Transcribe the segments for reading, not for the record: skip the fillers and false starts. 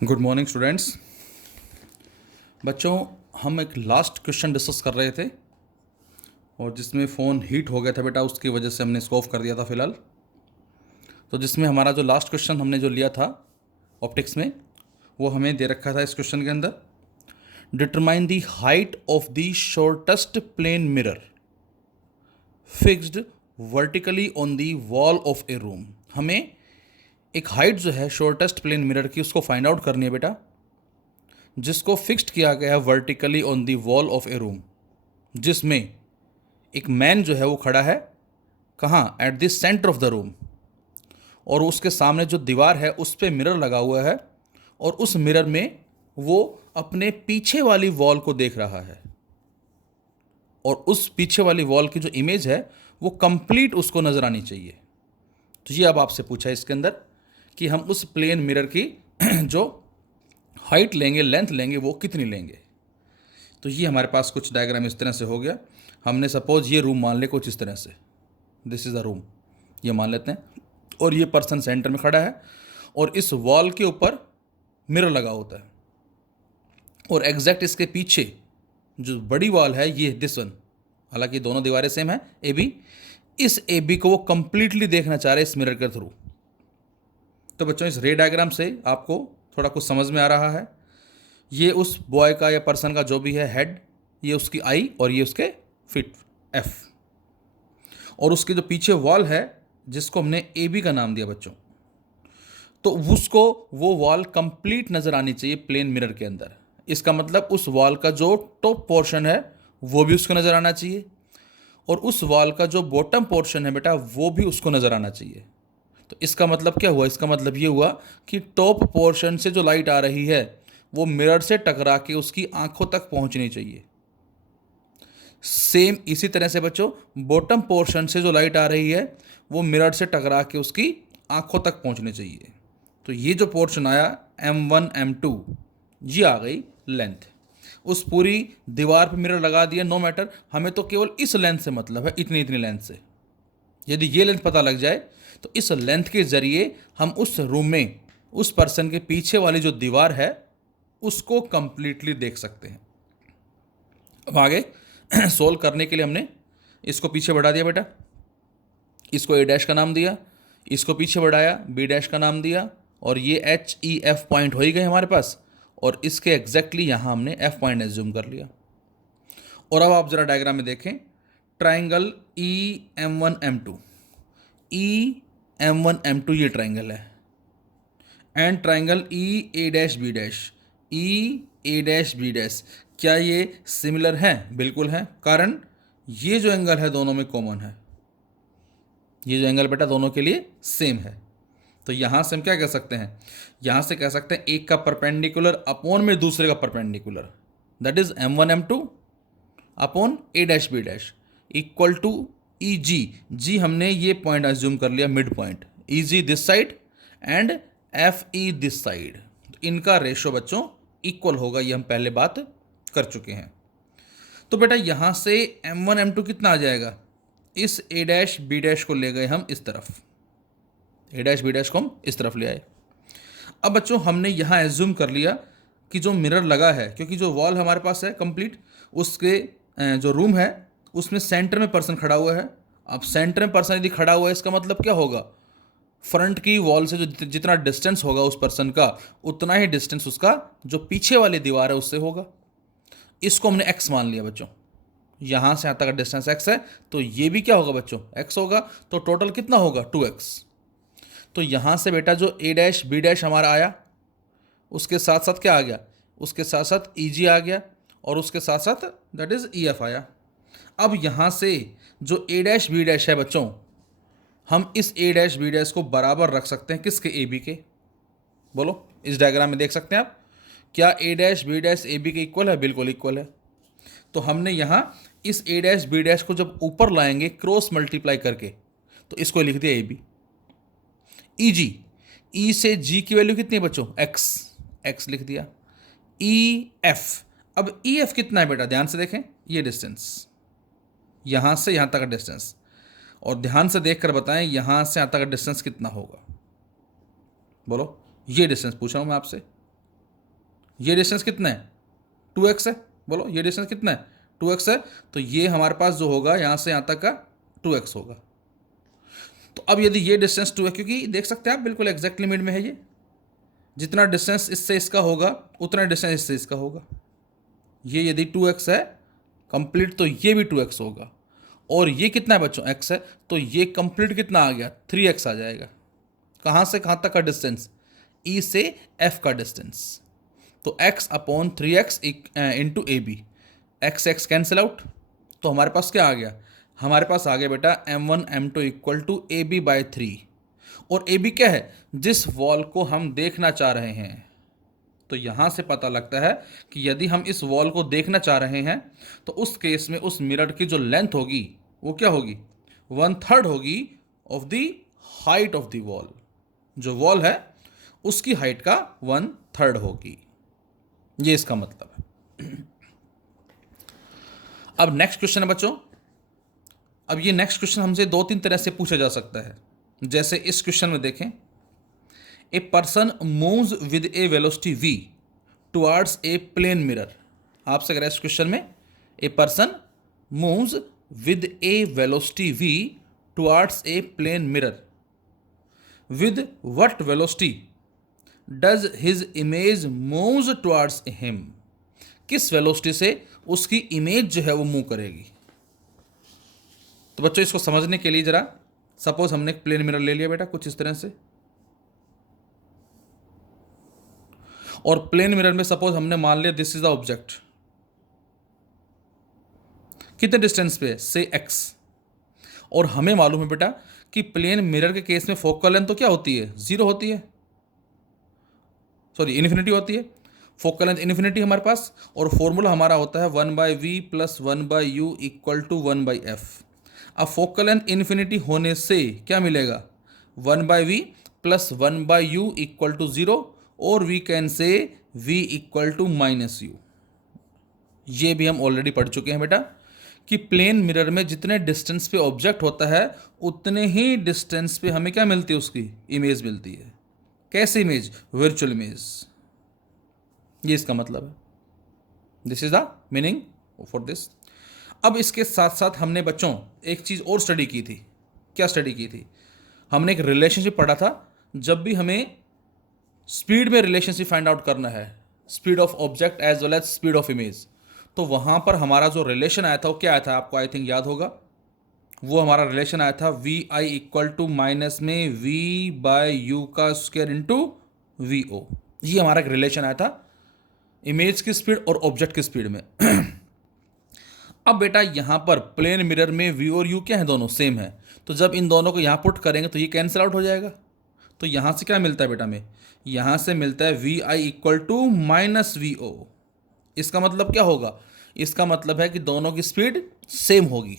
Good morning students. बच्चों, हम एक लास्ट क्वेश्चन डिस्कस कर रहे थे और जिसमें फ़ोन हीट हो गया था बेटा, उसकी वजह से हमने इसको ऑफ कर दिया था फ़िलहाल। तो जिसमें हमारा जो लास्ट क्वेश्चन हमने जो लिया था ऑप्टिक्स में, वो हमें दे रखा था इस क्वेश्चन के अंदर, determine the height of the shortest plane mirror fixed vertically on the wall of a room. हमें एक हाइट जो है शॉर्टेस्ट प्लेन मिरर की, उसको फाइंड आउट करनी है बेटा, जिसको फिक्स्ड किया गया है vertically on the wall of a room, जिसमें एक मैन जो है वो खड़ा है कहाँ, at the centre of the room, और उसके सामने जो दीवार है उस पर मिरर लगा हुआ है और उस मिरर में वो अपने पीछे वाली वॉल को देख रहा है और उस पीछे वाली वॉल की जो इमेज है वो कंप्लीट उसको नज़र आनी चाहिए। तो ये अब आपसे पूछा है इसके अंदर कि हम उस प्लेन मिरर की जो हाइट लेंगे, लेंथ लेंगे, वो कितनी लेंगे। तो ये हमारे पास कुछ डायग्राम इस तरह से हो गया। हमने सपोज ये रूम मान ले कुछ इस तरह से, दिस इज़ अ रूम, ये मान लेते हैं, और ये पर्सन सेंटर में खड़ा है और इस वॉल के ऊपर मिरर लगा होता है और एग्जैक्ट इसके पीछे जो बड़ी वॉल है ये दिस वन, हालांकि दोनों दीवारें सेम है, ए बी, इस ए बी को वो कंप्लीटली देखना चाह रहे हैं इस मिरर के थ्रू। तो बच्चों, इस रे डायग्राम से आपको थोड़ा कुछ समझ में आ रहा है। ये उस बॉय का या पर्सन का जो भी है हेड, ये उसकी आई और ये उसके फिट एफ, और उसके जो पीछे वॉल है जिसको हमने ए बी का नाम दिया बच्चों, तो उसको वो वॉल कंप्लीट नज़र आनी चाहिए प्लेन मिरर के अंदर। इसका मतलब उस वॉल का जो टॉप पोर्शन है वो भी उसको नज़र आना चाहिए और उस वॉल का जो बॉटम पोर्शन है बेटा वो भी उसको नज़र आना चाहिए। तो इसका मतलब क्या हुआ? इसका मतलब ये हुआ कि टॉप पोर्शन से जो लाइट आ रही है वो मिरर से टकरा के उसकी आंखों तक पहुंचनी चाहिए। सेम इसी तरह से बच्चों, बॉटम पोर्शन से जो लाइट आ रही है वो मिरर से टकरा के उसकी आंखों तक पहुंचनी चाहिए। तो ये जो पोर्शन आया M1 M2, ये आ गई लेंथ। उस पूरी दीवार पर मिरर लगा दिया, नो मैटर, हमें तो केवल इस लेंथ से मतलब है, इतनी इतनी लेंथ से। यदि ये लेंथ पता लग जाए तो इस लेंथ के ज़रिए हम उस रूम में उस पर्सन के पीछे वाली जो दीवार है उसको कंप्लीटली देख सकते हैं। अब आगे सोल्व करने के लिए हमने इसको पीछे बढ़ा दिया बेटा, इसको ए डैश का नाम दिया, इसको पीछे बढ़ाया, बी डैश का नाम दिया, और ये एच ई एफ पॉइंट हो ही गए हमारे पास, और इसके एग्जैक्टली यहाँ हमने एफ पॉइंट एज्यूम कर लिया। और अब आप ज़रा डायग्राम में देखें, triangle E M one M two, E M one M two ये ट्राइंगल है, and triangle E A dash B dash, E A dash B dash, क्या ये सिमिलर हैं? बिल्कुल हैं, कारण ये जो एंगल है दोनों में कॉमन है, ये जो एंगल बेटा दोनों के लिए सेम है। तो यहाँ से हम क्या कह सकते हैं? यहाँ से कह सकते हैं एक का परपेंडिकुलर अपॉन में दूसरे का perpendicular, that is M1 M2 upon A dash B dash equal to E G. जी हमने ये पॉइंट अज्यूम कर लिया mid point, E G this side and F E this side. इनका रेशो बच्चों इक्वल होगा, ये हम पहले बात कर चुके हैं। तो बेटा यहाँ से M1 M2 कितना आ जाएगा? इस ए डैश बी डैश को ले गए हम इस तरफ, ए डैश बी डैश को हम इस तरफ ले आए। अब बच्चों हमने यहाँ एज्यूम कर लिया कि जो मिरर लगा है, क्योंकि जो वॉल हमारे पास है कंप्लीट, उसके जो रूम है उसमें सेंटर में पर्सन खड़ा हुआ है। अब सेंटर में पर्सन यदि खड़ा हुआ है इसका मतलब क्या होगा? फ्रंट की वॉल से जो जितना डिस्टेंस होगा उस पर्सन का, उतना ही डिस्टेंस उसका जो पीछे वाली दीवार है उससे होगा। इसको हमने एक्स मान लिया बच्चों, यहाँ से यहाँ तक का डिस्टेंस एक्स है, तो ये भी क्या होगा बच्चों? एक्स होगा। तो टोटल कितना होगा? 2x। तो यहाँ से बेटा जो ए डैश बी डैश हमारा आया, उसके साथ साथ क्या आ गया? उसके साथ साथ ई जी आ गया, और उसके साथ साथ दैट इज ई एफ आया। अब यहाँ से जो ए डैश बी डैश है बच्चों, हम इस ए डैश बी डैश को बराबर रख सकते हैं किसके? ए बी के। बोलो, इस डायग्राम में देख सकते हैं आप, क्या A dash B dash A B के इक्वल है? बिल्कुल इक्वल है। तो हमने यहाँ इस ए डैश बी डैश को जब ऊपर लाएंगे क्रॉस मल्टीप्लाई करके, तो इसको लिख दिया ए बी। ई जी, ई से जी की वैल्यू कितनी है बच्चों? एक्स, एक्स लिख दिया। ई एफ, अब ई एफ कितना है बेटा? ध्यान से देखें, ये डिस्टेंस यहाँ से यहाँ तक का डिस्टेंस, और ध्यान से देख कर बताएं यहाँ से यहाँ तक का डिस्टेंस कितना होगा। बोलो, ये डिस्टेंस पूछ रहा हूँ मैं आपसे, ये डिस्टेंस कितना है, 2x है। बोलो ये डिस्टेंस कितना है, 2x है। तो ये हमारे पास जो होगा यहाँ से यहाँ तक का 2x होगा। तो अब यदि ये डिस्टेंस 2 है, क्योंकि देख सकते हैं आप बिल्कुल एग्जैक्ट लिमिट में है ये, जितना डिस्टेंस इससे इसका होगा उतना डिस्टेंस इससे इसका होगा। ये यदि 2x है कंप्लीट तो ये भी 2x होगा। और ये कितना है बच्चों, x है, तो ये कंप्लीट कितना आ गया, 3x आ जाएगा। कहाँ से कहाँ तक का डिस्टेंस, E से F का डिस्टेंस। तो x upon 3x into A B, X X cancel out. तो हमारे पास क्या आ गया, हमारे पास आ गया बेटा m1 m2 equal to A B by 3। और ए बी क्या है, जिस वॉल को हम देखना चाह रहे हैं। तो यहाँ से पता लगता है कि यदि हम इस वॉल को देखना चाह रहे हैं तो उस केस में उस मिरर की जो लेंथ होगी वो क्या होगी, 1/3 होगी of the height of the wall. जो वॉल है उसकी हाइट का 1/3 होगी, ये इसका मतलब है। अब नेक्स्ट क्वेश्चन है बच्चों। अब ये नेक्स्ट क्वेश्चन हमसे 2-3 तरह से पूछा जा सकता है। जैसे इस क्वेश्चन में देखें, a person moves with a velocity v towards a plane mirror. आपसे कह रहा है इस क्वेश्चन में, a person moves with a velocity v towards a plane mirror, with what velocity does his image moves towards him. किस velocity से उसकी image जो है वो मूव करेगी। तो बच्चों इसको समझने के लिए जरा, सपोज हमने एक प्लेन मिरर ले लिया बेटा कुछ इस तरह से, और प्लेन मिरर में सपोज हमने मान लिया दिस इज द ऑब्जेक्ट, कितने डिस्टेंस पे, से x। और हमें मालूम है बेटा कि प्लेन मिरर के केस में फोकल लेंथ तो क्या होती है, 0 होती है, सॉरी इन्फिनिटी होती है। फोकल लेंथ इन्फिनिटी हमारे पास, और फॉर्मूला हमारा होता है 1/v plus 1/u equal to 1/f। अब फोकल लेंथ इन्फिनिटी होने से क्या मिलेगा, 1/v plus 1/u equal to 0, और we can say v equal to -u। ये भी हम ऑलरेडी पढ़ चुके हैं बेटा कि प्लेन मिरर में जितने डिस्टेंस पे ऑब्जेक्ट होता है उतने ही डिस्टेंस पे हमें क्या मिलती है, उसकी इमेज मिलती है। कैसी इमेज, वर्चुअल इमेज। ये इसका मतलब है, this is the meaning for this. अब इसके साथ साथ हमने बच्चों एक चीज़ और स्टडी की थी। क्या स्टडी की थी, हमने एक रिलेशनशिप पढ़ा था। जब भी हमें स्पीड में रिलेशनशिप फाइंड आउट करना है, speed of object as well as speed of image, तो वहाँ पर हमारा जो रिलेशन आया था वो क्या आया था, आपको आई थिंक याद होगा। वो हमारा रिलेशन आया था V I equal to minus में वी बाय यू का स्क्वायर इंटू वी ओ। ये हमारा एक रिलेशन आया था इमेज की स्पीड और ऑब्जेक्ट की स्पीड में। अब बेटा यहाँ पर प्लेन मिरर में वी और यू क्या है, दोनों सेम है। तो जब इन दोनों को यहाँ पुट करेंगे तो ये कैंसिल आउट हो जाएगा। तो यहाँ से क्या मिलता है बेटा हमें, यहाँ से मिलता है V I equal to minus V O. इसका मतलब क्या होगा, इसका मतलब है कि दोनों की स्पीड सेम होगी।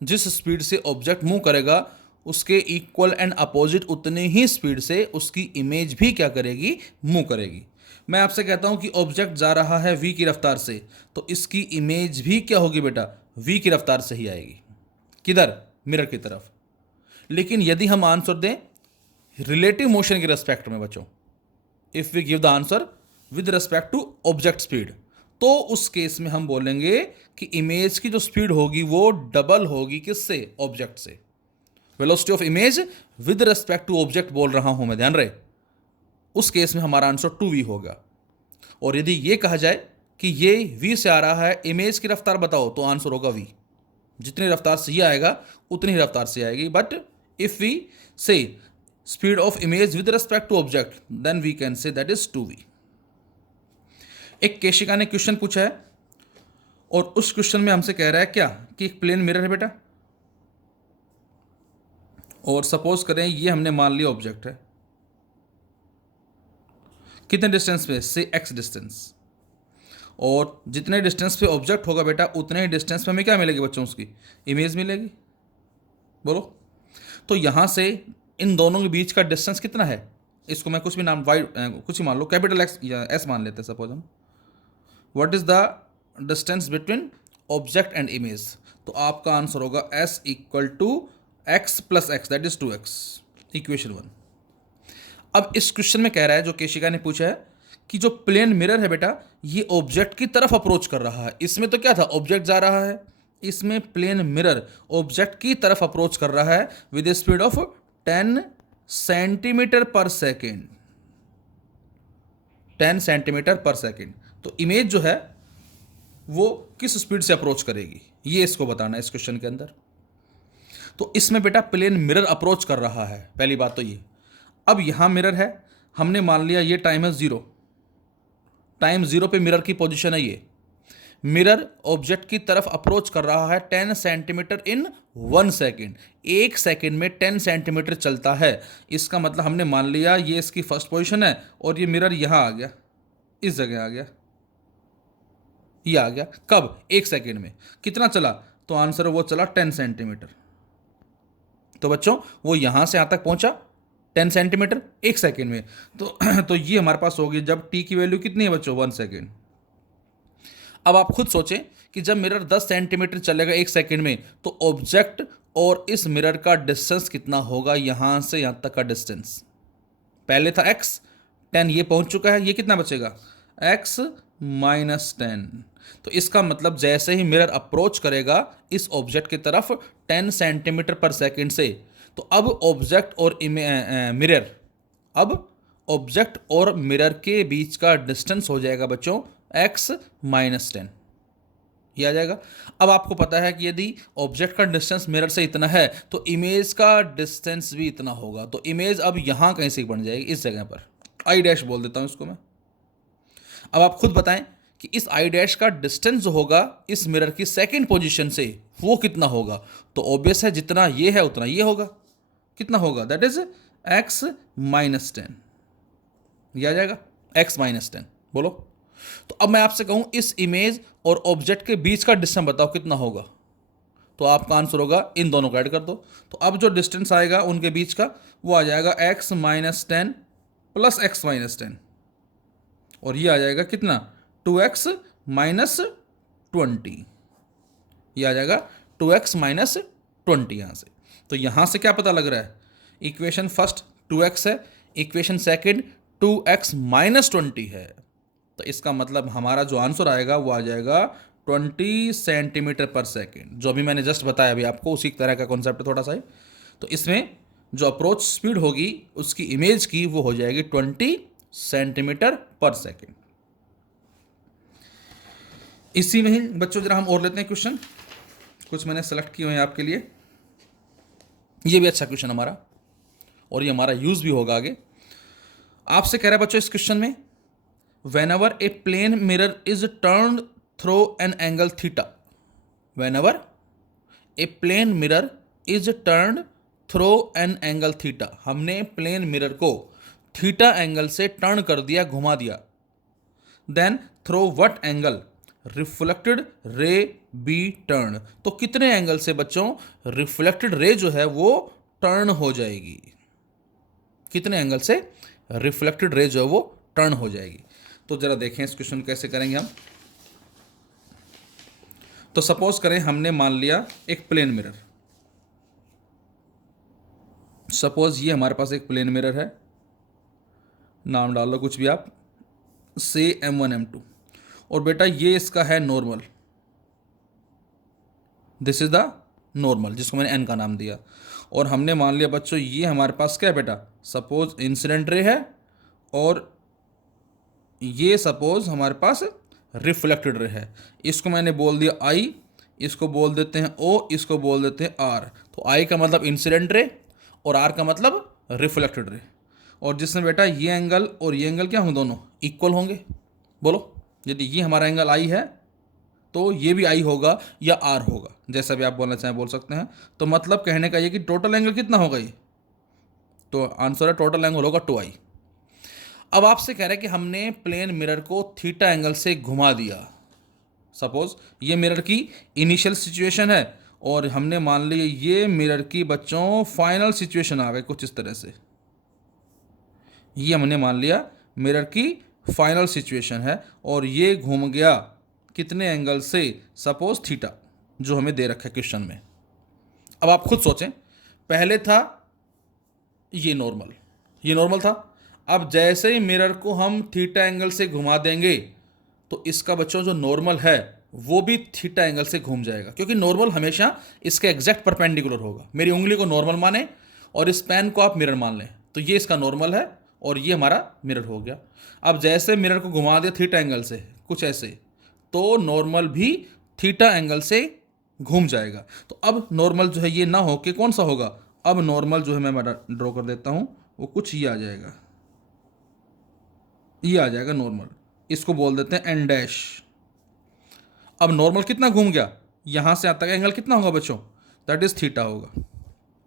जिस स्पीड से ऑब्जेक्ट मूव करेगा उसके इक्वल एंड अपोजिट उतने ही स्पीड से उसकी इमेज भी क्या करेगी, मूव करेगी। मैं आपसे कहता हूँ कि ऑब्जेक्ट जा रहा है v की रफ्तार से, तो इसकी इमेज भी क्या होगी बेटा, v की रफ्तार से ही आएगी। किधर, मिरर की तरफ। लेकिन यदि हम आंसर दें रिलेटिव मोशन के रेस्पेक्ट में बच्चों, if we give the answer with respect to object speed, तो उस केस में हम बोलेंगे कि इमेज की जो स्पीड होगी वो डबल होगी, किससे, ऑब्जेक्ट से। Velocity of image with respect to object बोल रहा हूं मैं, ध्यान रहे। उस केस में हमारा आंसर 2v होगा। और यदि ये कहा जाए कि ये v से आ रहा है, इमेज की रफ्तार बताओ, तो आंसर होगा v। जितनी रफ्तार से ये आएगा उतनी ही रफ्तार से आएगी। But if we say speed of image with respect to object, then we can say that is 2v। एक केशिका ने क्वेश्चन पूछा है और उस क्वेश्चन में हमसे कह रहा है क्या, कि एक प्लेन मिरर है बेटा, और सपोज करें ये हमने मान लिया ऑब्जेक्ट है, कितने डिस्टेंस पे, से x डिस्टेंस। और जितने डिस्टेंस पे ऑब्जेक्ट होगा बेटा उतने ही डिस्टेंस पे हमें क्या मिलेगी बच्चों, उसकी इमेज मिलेगी। बोलो। तो यहाँ से इन दोनों के बीच का डिस्टेंस कितना है, इसको मैं कुछ भी नाम वाई कुछ ही मान लो, कैपिटल एक्स या एस मान लेते हैं सपोज हम। What is the distance between object and image, तो आपका आंसर होगा s equal to X plus X, that is 2x, equation 1। अब इस क्वेश्चन में कह रहा है, जो केशिका ने पूछा है कि जो प्लेन मिरर है बेटा ये ऑब्जेक्ट की तरफ अप्रोच कर रहा है। इसमें तो क्या था, ऑब्जेक्ट जा रहा है, इसमें प्लेन मिरर ऑब्जेक्ट की तरफ अप्रोच कर रहा है with A speed of 10 centimetre पर सेकेंड, 10 सेंटीमीटर पर सेकेंड। तो इमेज जो है वो किस स्पीड से अप्रोच करेगी, ये इसको बताना है इस क्वेश्चन के अंदर। तो इसमें बेटा प्लेन मिरर अप्रोच कर रहा है, पहली बात तो ये। अब यहां मिरर है, हमने मान लिया ये टाइम है 0, टाइम 0 पे मिरर की पोजीशन है ये। मिरर ऑब्जेक्ट की तरफ अप्रोच कर रहा है 10 सेंटीमीटर इन 1 सेकेंड, 1 सेकेंड में 10 सेंटीमीटर चलता है। इसका मतलब हमने मान लिया ये इसकी फर्स्ट पोजीशन है और ये मिरर यहां आ गया, इस जगह आ गया, ये आ गया। कब? 1 सेकेंड में। कितना चला? तो आंसर वो चला 10 सेंटीमीटर। तो बच्चों वो यहां से यहां तक पहुंचा 10 सेंटीमीटर 1 सेकेंड में। तो ये हमारे पास होगी जब टी की वैल्यू कितनी है बच्चों, 1 सेकेंड। अब आप खुद सोचें कि जब मिरर 10 सेंटीमीटर चलेगा 1 सेकेंड में, तो ऑब्जेक्ट और इस मिरर का डिस्टेंस कितना होगा, यहां से यहां तक का डिस्टेंस। पहले था x, 10 ये पहुंच चुका है, ये कितना बचेगा, x माइनस 10। तो इसका मतलब जैसे ही मिरर अप्रोच करेगा इस ऑब्जेक्ट की तरफ 10 सेंटीमीटर पर सेकेंड से, तो अब ऑब्जेक्ट और मिरर, अब ऑब्जेक्ट और मिरर के बीच का डिस्टेंस हो जाएगा बच्चों x माइनस 10, ये आ जाएगा। अब आपको पता है कि यदि ऑब्जेक्ट का डिस्टेंस मिरर से इतना है तो इमेज का डिस्टेंस भी इतना होगा। तो इमेज अब यहां कहीं से बन जाएगी, इस जगह पर आई डैश बोल देता हूं इसको मैं। अब आप खुद बताएं कि इस आई डैश का डिस्टेंस जो होगा इस मिरर की सेकंड पोजीशन से वो कितना होगा। तो ऑब्वियस है जितना ये है उतना ये होगा। कितना होगा, दैट इज x माइनस 10, ये आ जाएगा x माइनस 10। बोलो। तो अब मैं आपसे कहूं इस इमेज और ऑब्जेक्ट के बीच का डिस्टेंस बताओ कितना होगा, तो आपका आंसर होगा इन दोनों को ऐड कर दो। तो अब जो डिस्टेंस आएगा उनके बीच का वो आ जाएगा x minus 10 plus x minus 10, और ये आ जाएगा कितना, 2x माइनस 20, ये आ जाएगा 2x माइनस 20 यहाँ से। तो यहाँ से क्या पता लग रहा है, इक्वेशन फर्स्ट 2x है, इक्वेशन सेकंड 2x माइनस 20 है। तो इसका मतलब हमारा जो आंसर आएगा वो आ जाएगा 20 सेंटीमीटर पर सेकेंड, जो अभी मैंने जस्ट बताया अभी आपको, उसी तरह का कॉन्सेप्ट है थोड़ा सा ही। तो इसमें जो अप्रोच स्पीड होगी उसकी इमेज की वो हो जाएगी 20 सेंटीमीटर पर सेकेंड। इसी में ही बच्चों जरा हम और लेते हैं क्वेश्चन, कुछ मैंने सेलेक्ट किए हुए हैं आपके लिए। ये भी अच्छा क्वेश्चन हमारा, और ये हमारा यूज भी होगा आगे। आपसे कह रहा है बच्चों इस क्वेश्चन में, whenever a plane mirror is turned through an angle theta, whenever a plane mirror is turned through an angle theta, हमने प्लेन मिरर को थीटा एंगल से टर्न कर दिया, घुमा दिया, then through what angle reflected ray be turn, तो कितने angle से बच्चों रिफ्लेक्टेड रे जो है वो टर्न हो जाएगी, कितने एंगल से रिफ्लेक्टेड रे जो है वो टर्न हो जाएगी। तो जरा देखें इस क्वेश्चन कैसे करेंगे हम। तो सपोज करें हमने मान लिया एक प्लेन मिरर, सपोज ये हमारे पास एक प्लेन मिरर है, नाम डाल लो कुछ भी आप, से M1 M2, और बेटा ये इसका है normal, this is the normal जिसको मैंने n का नाम दिया। और हमने मान लिया बच्चों ये हमारे पास क्या है बेटा, सपोज इंसिडेंट रे है, और ये सपोज हमारे पास रिफ्लेक्टेड रे है। इसको मैंने बोल दिया I, इसको बोल देते हैं O, इसको बोल देते हैं R। तो I का मतलब इंसिडेंट रे और R का मतलब रिफ्लेक्टेड रे। और जिसमें बेटा ये एंगल और ये एंगल क्या होंगे, दोनों इक्वल होंगे। बोलो, यदि ये हमारा एंगल I है तो ये भी I होगा या R होगा, जैसा भी आप बोलना चाहें बोल सकते हैं। तो मतलब कहने का ये कि टोटल एंगल कितना होगा ये, तो आंसर है टोटल एंगल होगा 2I। अब आपसे कह रहे हैं कि हमने प्लेन मिरर को थीटा एंगल से घुमा दिया। सपोज ये मिरर की इनिशियल सिचुएशन है और हमने मान लिया ये मिरर की बच्चों फाइनल सिचुएशन आ गई कुछ इस तरह से। ये हमने मान लिया मिरर की फाइनल सिचुएशन है और ये घूम गया कितने एंगल से, सपोज थीटा, जो हमें दे रखा है क्वेश्चन में। अब आप खुद सोचें, पहले था ये नॉर्मल था, अब जैसे ही मिरर को हम थीटा एंगल से घुमा देंगे तो इसका बच्चों जो नॉर्मल है वो भी थीटा एंगल से घूम जाएगा, क्योंकि नॉर्मल हमेशा इसके एग्जैक्ट परपेंडिकुलर होगा। मेरी उंगली को नॉर्मल माने और इस पेन को आप मिरर मान लें, तो ये इसका नॉर्मल है और ये हमारा मिरर हो गया। अब जैसे मिरर को घुमा दिया थीटा एंगल से कुछ ऐसे, तो नॉर्मल भी थीटा एंगल से घूम जाएगा। तो अब नॉर्मल जो है ये ना हो के कौन सा होगा, अब नॉर्मल जो है मैं ड्रॉ कर देता हूँ, वो कुछ ये आ जाएगा, ये आ जाएगा नॉर्मल। इसको बोल देते हैं एन डैश। अब नॉर्मल कितना घूम गया, यहाँ से यहाँ तक एंगल कितना होगा बच्चों, दैट इज थीटा होगा।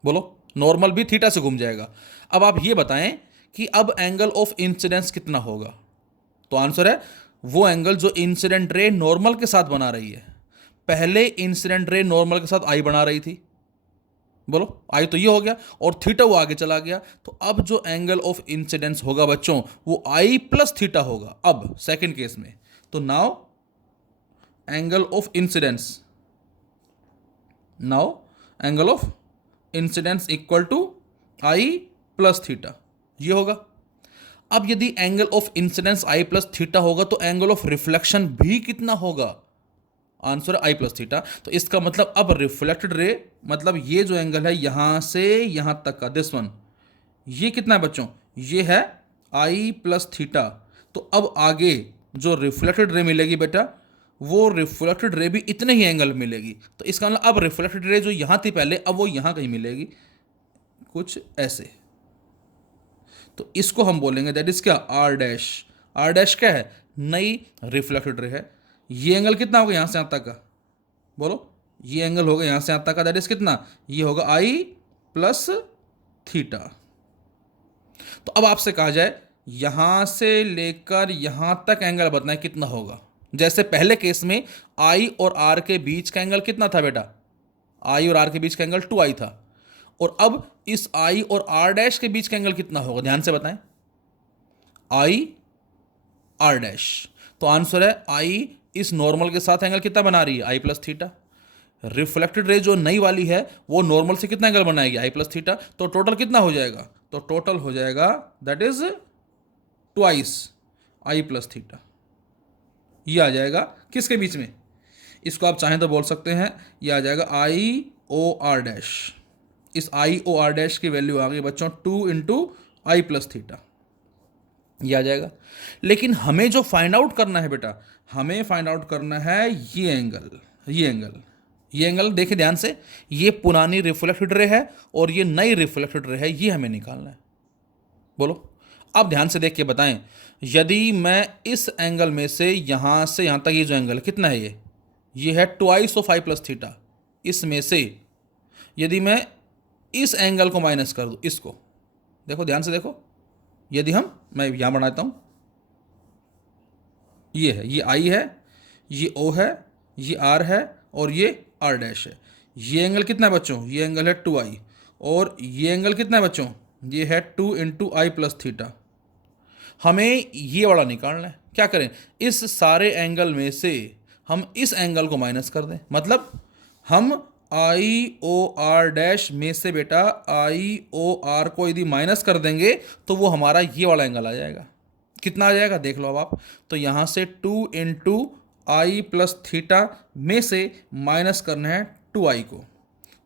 बोलो, नॉर्मल भी थीटा से घूम जाएगा। अब आप ये बताएं कि अब एंगल ऑफ इंसिडेंस कितना होगा, तो आंसर है वो एंगल जो इंसिडेंट रे नॉर्मल के साथ बना रही है। पहले इंसिडेंट रे नॉर्मल के साथ आई बना रही थी, बोलो आई तो ये हो गया, और थीटा वो आगे चला गया, तो अब जो एंगल ऑफ इंसिडेंस होगा बच्चों वो आई प्लस थीटा होगा अब सेकंड केस में। तो now angle of incidence, now angle of incidence equal to I plus theta, ये होगा। अब यदि angle of incidence I plus theta होगा तो एंगल ऑफ रिफ्लेक्शन भी कितना होगा, आंसर आई प्लस थीटा। तो इसका मतलब अब रिफ्लेक्टेड रे, मतलब ये जो एंगल है यहां से यहां तक का, दिस वन, ये कितना है बच्चों, ये है आई प्लस थीटा। तो अब आगे जो रिफ्लेक्टेड रे मिलेगी बेटा, वो रिफ्लेक्टेड रे भी इतने ही एंगल मिलेगी। तो इसका मतलब अब रिफ्लेक्टेड रे जो यहां थी पहले, अब वो यहां कहीं मिलेगी, कुछ ऐसे। तो इसको हम बोलेंगे दैट इज क्या, आर डैश। आर डैश क्या है, नई रिफ्लेक्टेड रे है। ये एंगल कितना होगा यहां से यहां तक का, बोलो, ये एंगल होगा यहां से यहां तक का, दैट इज कितना, ये होगा आई प्लस थीटा। तो अब आपसे कहा जाए यहां से लेकर यहां तक एंगल बताना है कितना होगा। जैसे पहले केस में आई और आर के बीच का एंगल कितना था बेटा, आई और आर के बीच का एंगल 2i था, और अब इस आई और आर डैश के बीच का एंगल कितना होगा, ध्यान से बताएं, आई आर डैश। तो आंसर है आई इस नॉर्मल के साथ एंगल कितना बना रही है, आई प्लस थीटा। रिफ्लेक्टेड रे जो नई वाली है वो नॉर्मल से कितना एंगल बनाएगी, आई प्लस थीटा। तो टोटल कितना हो जाएगा, तो टोटल हो जाएगा that is twice I plus theta. ये आ जाएगा किसके बीच में, इसको आप चाहें तो बोल सकते हैं ये आ जाएगा आई ओ आर डैश। इस आई ओ आर डैश की वैल्यू आ गई बच्चों 2 इंटू आई प्लस थीटा, ये आ जाएगा। लेकिन हमें जो फाइंड आउट करना है बेटा, हमें फाइंड आउट करना है ये एंगल, ये एंगल, ये एंगल देखिए ध्यान से, ये पुरानी रिफ्लेक्टेड रे है और ये नई रिफ्लेक्टेड रे है, ये हमें निकालना है। बोलो, अब ध्यान से देख के बताएं, यदि मैं इस एंगल में से यहां तक ये जो एंगल कितना है, ये है twice of I plus theta. इसमें से यदि मैं इस एंगल को माइनस कर दूं, इसको देखो ध्यान से देखो, यदि मैं यहां बनाता हूं, ये है, ये आई है, ये ओ है, ये आर है और ये आर डैश है। ये एंगल कितना है बच्चों, ये एंगल है 2i, और ये एंगल कितना है बच्चों, ये है 2 इंटू आई प्लस थीटा। हमें ये वाला निकालना है। क्या करें, इस सारे एंगल में से हम इस एंगल को माइनस कर दें, मतलब हम आई ओ आर डैश में से बेटा आई ओ आर को यदि माइनस कर देंगे तो वो हमारा ये वाला एंगल आ जाएगा। कितना आ जाएगा देख लो अब आप, तो यहाँ से 2 इंटू आई प्लस थीटा में से माइनस करना है 2i को,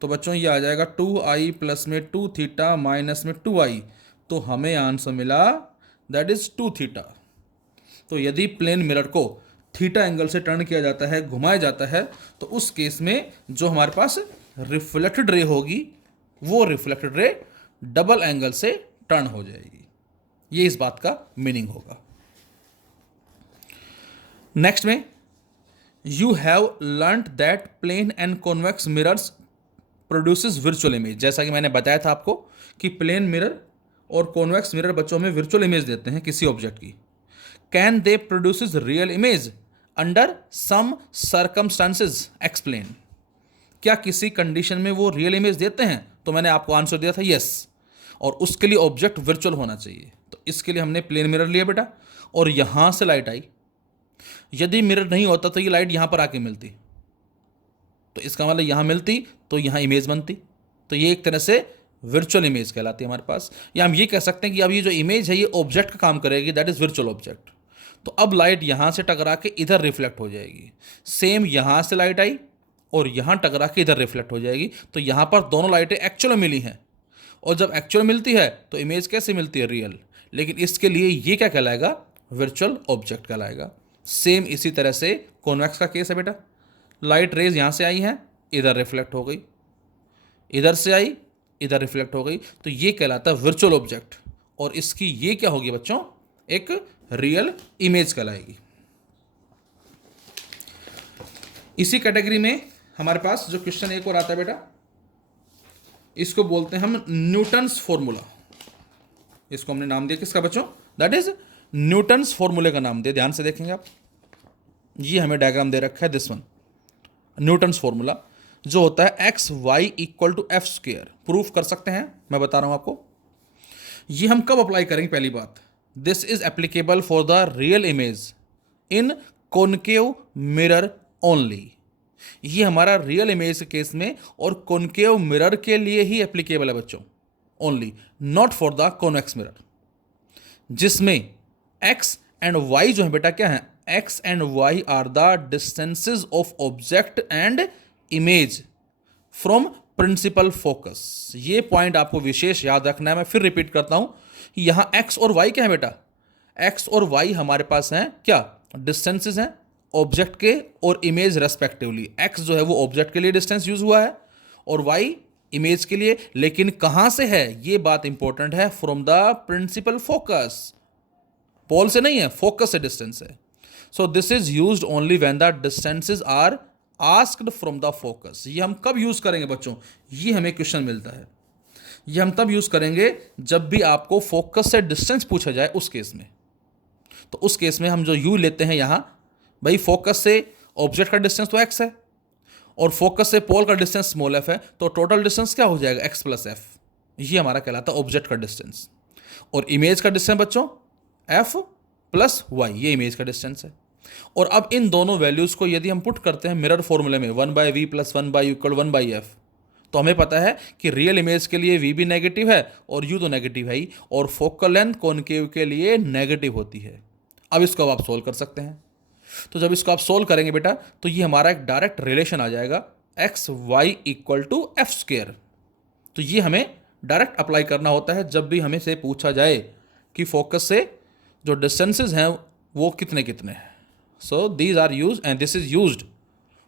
तो बच्चों ये आ जाएगा 2i प्लस में 2 थीटा माइनस में 2i, तो हमें आंसर मिला दैट इज 2 थीटा। तो यदि प्लेन मिरर को थीटा एंगल से टर्न किया जाता है, घुमाया जाता है, तो उस केस में जो हमारे पास रिफ्लेक्टेड रे होगी वो रिफ्लेक्टेड रे डबल एंगल से टर्न हो जाएगी। ये इस बात का मीनिंग होगा। नेक्स्ट में, you have learned that plane and convex mirrors produces virtual image. जैसा कि मैंने बताया था आपको कि प्लेन मिरर और कॉन्वेक्स मिरर बच्चों में वर्चुअल इमेज देते हैं किसी ऑब्जेक्ट की। Can they produces real image under some circumstances explain. क्या किसी कंडीशन में वो रियल इमेज देते हैं, तो मैंने आपको आंसर दिया था यस, और उसके लिए ऑब्जेक्ट वर्चुअल होना चाहिए। तो इसके लिए हमने प्लेन मिरर लिया बेटा, और यहां से लाइट आई। यदि मिरर नहीं होता तो ये लाइट यहां पर आके मिलती, तो इसका मतलब यहां मिलती तो यहां इमेज बनती। तो ये एक तरह से वर्चुअल इमेज कहलाती है हमारे पास, या हम ये कह सकते हैं कि अब ये जो इमेज है ये ऑब्जेक्ट का काम करेगी, दैट इज वर्चुअल ऑब्जेक्ट। तो अब लाइट यहाँ से टकरा के इधर रिफ्लेक्ट हो जाएगी, सेम यहाँ से लाइट आई और यहाँ टकरा के इधर रिफ्लेक्ट हो जाएगी, तो यहाँ पर दोनों लाइटें एक्चुअल में मिली हैं। और जब एक्चुअल मिलती है तो इमेज कैसे मिलती है, रियल। लेकिन इसके लिए ये क्या कहलाएगा, वर्चुअल ऑब्जेक्ट कहलाएगा। सेम इसी तरह से कॉन्वेक्स का केस है बेटा, लाइट रेज यहाँ से आई हैं, इधर रिफ्लेक्ट हो गई, इधर से आई इधर रिफ्लेक्ट हो गई, तो ये कहलाता है वर्चुअल ऑब्जेक्ट। और इसकी ये क्या होगी बच्चों, एक रियल इमेज कहलाएगी। इसी कैटेगरी में हमारे पास जो क्वेश्चन एक और आता है बेटा, इसको बोलते हैं हम न्यूटन्स फॉर्मूला। इसको हमने नाम दिया किसका बच्चों, दैट इज न्यूटन्स फॉर्मूले का नाम दिया। ध्यान से देखेंगे आप, ये हमें डायग्राम दे रखा है, दिस वन न्यूटन्स फॉर्मूला जो होता है X Y equal to F square. Proof कर सकते हैं, मैं बता रहा हूं आपको। ये हम कब अप्लाई करेंगे, पहली बात, this is applicable for the real image in concave mirror only. ये हमारा रियल इमेज के केस में और कॉनकेव मिरर के लिए ही एप्लीकेबल है बच्चों, only, not for the convex mirror, जिसमें एक्स एंड वाई जो है बेटा क्या है, X and Y are the distances of object and image from principal focus. ये पॉइंट आपको विशेष याद रखना है। मैं फिर रिपीट करता हूं, यहां एक्स और वाई क्या है बेटा, एक्स और वाई हमारे पास हैं क्या, डिस्टेंसेस हैं ऑब्जेक्ट के और इमेज रेस्पेक्टिवली। एक्स जो है वो ऑब्जेक्ट के लिए डिस्टेंस यूज हुआ है और वाई इमेज के लिए, लेकिन कहां से है, ये बात इंपॉर्टेंट है, from the principal focus, pole से नहीं है, फोकस से डिस्टेंस है। So this is used only when the distances are asked from the focus. ये हम कब यूज करेंगे बच्चों, ये हमें क्वेश्चन मिलता है, ये हम तब यूज करेंगे जब भी आपको फोकस से डिस्टेंस पूछा जाए, उस केस में। तो उस केस में हम जो यू लेते हैं यहां, भाई फोकस से ऑब्जेक्ट का डिस्टेंस तो एक्स है और फोकस से पोल का डिस्टेंस स्मॉल एफ है, तो टोटल डिस्टेंस क्या हो जाएगा, एक्स प्लस एफ। ये हमारा कहलाता है ऑब्जेक्ट का डिस्टेंस। और इमेज का डिस्टेंस बच्चों एफ प्लस वाई, ये इमेज का डिस्टेंस है। और अब इन दोनों वैल्यूज को यदि हम पुट करते हैं मिरर फॉर्मूले में, 1/v plus 1/u equal 1/f, तो हमें पता है कि रियल इमेज के लिए v भी नेगेटिव है और u तो नेगेटिव है ही, और फोकल लेंथ कॉनकेव के लिए नेगेटिव होती है। अब इसको अब आप सोल्व कर सकते हैं। तो जब इसको आप सोल्व करेंगे बेटा, तो ये हमारा एक डायरेक्ट रिलेशन आ जाएगा, X Y equal to F square. तो ये हमें डायरेक्ट अप्लाई करना होता है जब भी हमें से पूछा जाए कि फोकस से जो डिस्टेंसेज हैं वो कितने कितने हैं। So these are use and this is used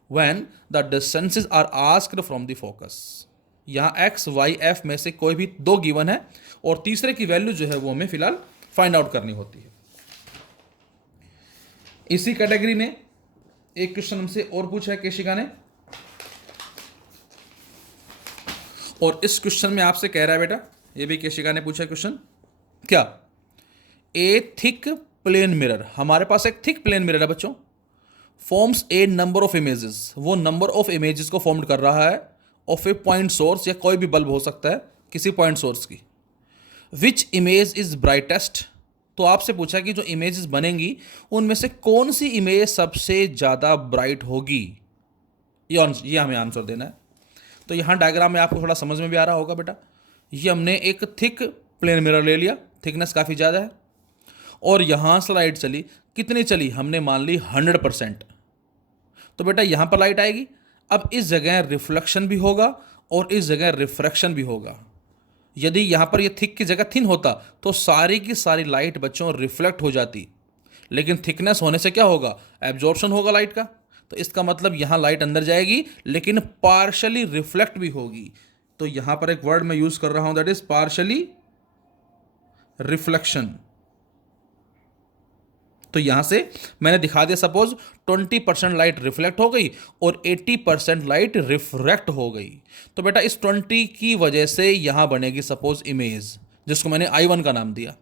when the distances are asked from the focus. यहाँ एक्स वाई एफ में से कोई भी दो गिवन है और तीसरे की वैल्यू जो है वो हमें फिलहाल फाइंड आउट करनी होती है। इसी कैटेगरी में एक क्वेश्चन हमसे और पूछा है केशिका ने, और इस क्वेश्चन में आपसे कह रहा है बेटा, ये भी केशिका ने पूछा क्वेश्चन, क्या ए थिक प्लेन मिरर, हमारे पास एक थिक प्लेन मिरर है बच्चों, forms a number of images, वो नंबर ऑफ इमेजेस को फॉर्म कर रहा है ऑफ ए पॉइंट सोर्स, या कोई भी बल्ब हो सकता है किसी पॉइंट सोर्स की। विच इमेज इज ब्राइटेस्ट, तो आपसे पूछा कि जो इमेजेस बनेंगी उनमें से कौन सी इमेज सबसे ज़्यादा ब्राइट होगी, ये हमें आंसर देना है। तो यहाँ डायग्राम में आपको थोड़ा समझ में भी आ रहा होगा बेटा, ये हमने एक थिक प्लेन मिरर ले लिया, थिकनेस काफ़ी ज़्यादा है, और यहाँ से लाइट चली, कितनी चली, हमने मान ली 100%। तो बेटा यहाँ पर लाइट आएगी, अब इस जगह रिफ्लेक्शन भी होगा और इस जगह रिफ्रैक्शन भी होगा। यदि यहाँ पर ये थिक की जगह थिन होता तो सारी की सारी लाइट बच्चों रिफ्लेक्ट हो जाती, लेकिन थिकनेस होने से क्या होगा, एब्जॉर्प्शन होगा लाइट का। तो इसका मतलब यहाँ लाइट अंदर जाएगी लेकिन पार्शली रिफ्लेक्ट भी होगी। तो यहाँ पर एक वर्ड मैं यूज कर रहा हूँ, दैट इज पार्शली रिफ्लेक्शन। तो यहां से मैंने दिखा दिया, सपोज 20% लाइट रिफ्लेक्ट हो गई और 80% लाइट रिफ्रैक्ट हो गई। तो बेटा इस 20 की वजह से यहां बनेगी सपोज इमेज, जिसको मैंने I1 का नाम दिया,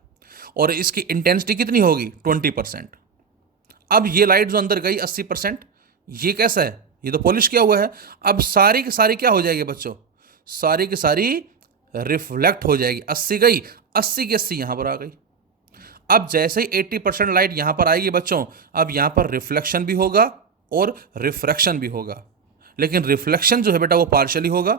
और इसकी इंटेंसिटी कितनी होगी 20%। अब ये लाइट जो अंदर गई 80%, ये कैसा है, ये तो पॉलिश किया हुआ है। अब सारी की सारी क्या हो जाएगी बच्चों, सारी की सारी रिफ्लेक्ट हो जाएगी। 80 गई, 80 की 80 यहां पर आ गई। अब जैसे ही 80% लाइट यहां पर आएगी बच्चों, अब यहां पर रिफ्लेक्शन भी होगा और रिफ्रैक्शन भी होगा, लेकिन रिफ्लेक्शन जो है बेटा वो पार्शियली होगा,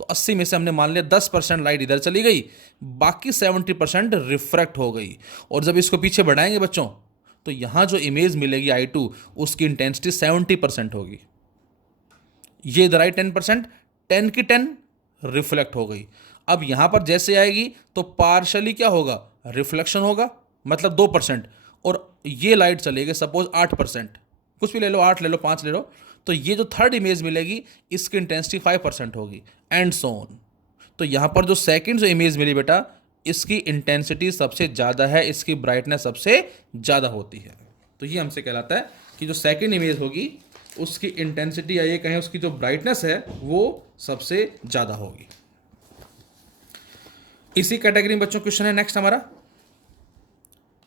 तो 80 में से हमने मान लिया 10% लाइट इधर चली गई, बाकी 70% रिफ्रैक्ट हो गई। और जब इसको पीछे बढ़ाएंगे बच्चों, तो यहाँ जो इमेज मिलेगी I2, उसकी इंटेंसिटी 70% होगी। ये इधर आई 10%, 10 की 10 रिफ्लेक्ट हो गई। अब यहाँ पर जैसे आएगी तो पार्शली क्या होगा, रिफ्लेक्शन होगा, मतलब 2%। और ये लाइट चलेगी सपोज 8%, कुछ भी ले लो, 8 ले लो, 5 ले लो, तो ये जो थर्ड इमेज मिलेगी इसकी इंटेंसिटी 5% होगी, एंड सो ऑन। तो यहाँ पर जो सेकंड जो इमेज मिली बेटा, इसकी इंटेंसिटी सबसे ज़्यादा है, इसकी ब्राइटनेस सबसे ज़्यादा होती है। तो ये हमसे कहलाता है कि जो सेकंड इमेज होगी उसकी इंटेंसिटी या ये कहें उसकी जो ब्राइटनेस है वो सबसे ज़्यादा होगी। इसी कैटेगरी में बच्चों क्वेश्चन है नेक्स्ट हमारा,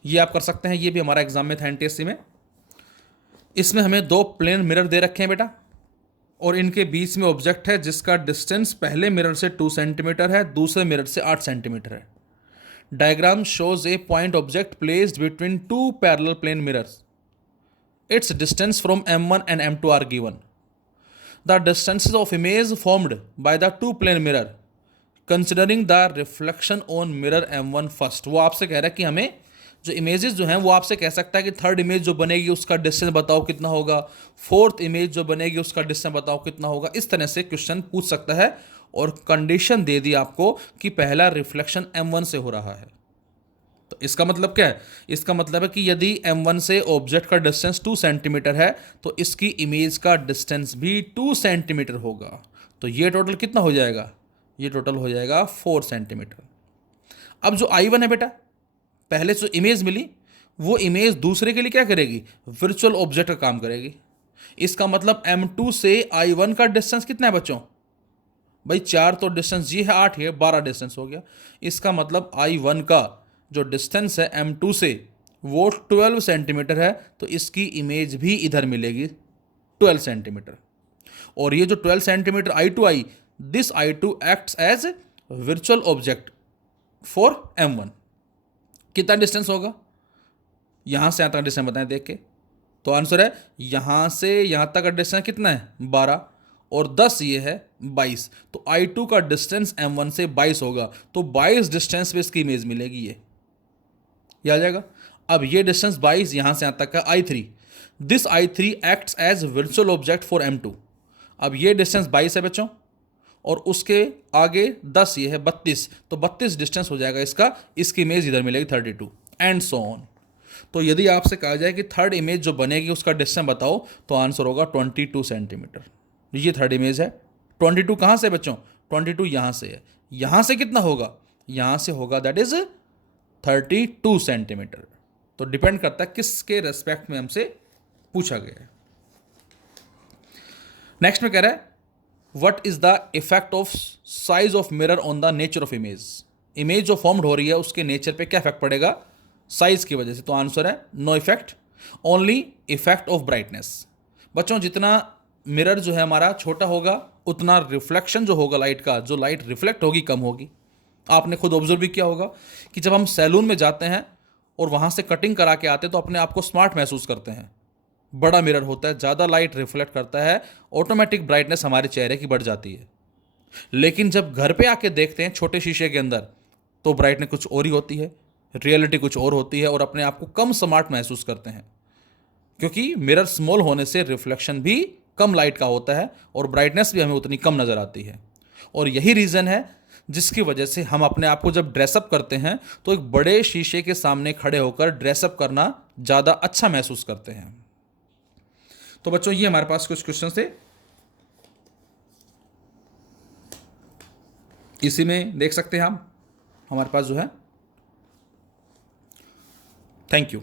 ये आप कर सकते हैं, ये भी हमारा एग्जाम में था एनटीएससी में। इसमें हमें 2 प्लेन मिरर दे रखे हैं बेटा, और इनके बीच में ऑब्जेक्ट है जिसका डिस्टेंस पहले मिरर से 2 सेंटीमीटर है, दूसरे मिरर से 8 सेंटीमीटर है। Diagram shows a point object placed between 2 parallel plane mirrors. Its distance from M1 and M2 are given. The distances of image formed by the 2 plane mirror considering the reflection on mirror M1 first. वो आपसे कह रहा है कि हमें जो images जो हैं वो आपसे कह सकता है कि थर्ड इमेज जो बनेगी उसका डिस्टेंस बताओ कितना होगा, फोर्थ इमेज जो बनेगी उसका डिस्टेंस बताओ कितना होगा। इस तरह से क्वेश्चन पूछ सकता है, और कंडीशन दे दी आपको कि पहला रिफ्लेक्शन M1 से हो रहा है। तो इसका मतलब क्या है, इसका मतलब है कि यदि M1 से ऑब्जेक्ट का डिस्टेंस 2 सेंटीमीटर है तो इसकी इमेज का डिस्टेंस भी 2 सेंटीमीटर होगा। तो ये टोटल कितना हो जाएगा, ये टोटल हो जाएगा 4 सेंटीमीटर। अब जो I1 है बेटा, पहले जो इमेज मिली वो इमेज दूसरे के लिए क्या करेगी, वर्चुअल ऑब्जेक्ट का काम करेगी। इसका मतलब M2 से I1 का डिस्टेंस कितना है बच्चों, भाई 4 तो डिस्टेंस ये है, 8 है, 12 डिस्टेंस हो गया। इसका मतलब I1 का जो डिस्टेंस है M2 से वो 12 सेंटीमीटर है, तो इसकी इमेज भी इधर मिलेगी 12 सेंटीमीटर। और ये जो 12 centimetre I2 I, this I2 acts as virtual object for M1। कितना डिस्टेंस होगा, यहाँ से यहाँ तक डिस्टेंस बताएं देख के, तो आंसर है यहाँ से यहाँ तक का डिस्टेंस कितना है 12, और 10 ये है 22, तो I2 का डिस्टेंस M1 से 22 होगा, तो 22 डिस्टेंस पे इसकी इमेज मिलेगी, ये आ जाएगा। अब ये डिस्टेंस 22 यहाँ से यहाँ तक का I3, this I3 acts as virtual object for M2। अब ये डिस्टेंस 22 है बच्चों, और उसके आगे 10 ये है 32, तो 32 डिस्टेंस हो जाएगा इसका, इसकी इमेज इधर मिलेगी 32, एंड सो ऑन। तो यदि आपसे कहा जाए कि थर्ड इमेज जो बनेगी उसका डिस्टेंस बताओ, तो आंसर होगा 22 सेंटीमीटर। ये थर्ड इमेज है। 22 कहाँ से बच्चों, 22 यहाँ से है, यहाँ से कितना होगा, यहाँ से होगा दैट इज 32 सेंटीमीटर। तो डिपेंड करता है किसके रेस्पेक्ट में हमसे पूछा गया है। नेक्स्ट में कह रहा है what is the effect of size of mirror on the nature of image. Image जो फॉर्म्ड हो रही है उसके नेचर पे क्या इफेक्ट पड़ेगा, साइज की वजह से। तो आंसर है no effect, only effect of brightness. बच्चों जितना मिरर जो है हमारा छोटा होगा उतना रिफ्लेक्शन जो होगा लाइट का, जो लाइट रिफ्लेक्ट होगी कम होगी। आपने खुद ऑब्जर्व भी किया होगा कि जब हम सैलून में जाते हैं और वहाँ से कटिंग करा के आते हैं तो अपने आप को स्मार्ट महसूस करते हैं। बड़ा मिरर होता है, ज़्यादा लाइट रिफ्लेक्ट करता है, ऑटोमेटिक ब्राइटनेस हमारे चेहरे की बढ़ जाती है। लेकिन जब घर पे आके देखते हैं छोटे शीशे के अंदर तो ब्राइटनेस कुछ और ही होती है, रियलिटी कुछ और होती है, और अपने आप को कम स्मार्ट महसूस करते हैं, क्योंकि मिरर स्मॉल होने से रिफ्लेक्शन भी कम लाइट का होता है और ब्राइटनेस भी हमें उतनी कम नज़र आती है। और यही रीज़न है जिसकी वजह से हम अपने आप को जब ड्रेसअप करते हैं तो एक बड़े शीशे के सामने खड़े होकर ड्रेसअप करना ज़्यादा अच्छा महसूस करते हैं। तो बच्चों ये हमारे पास कुछ क्वेश्चन थे, इसी में देख सकते हैं हम हमारे पास जो है। Thank you.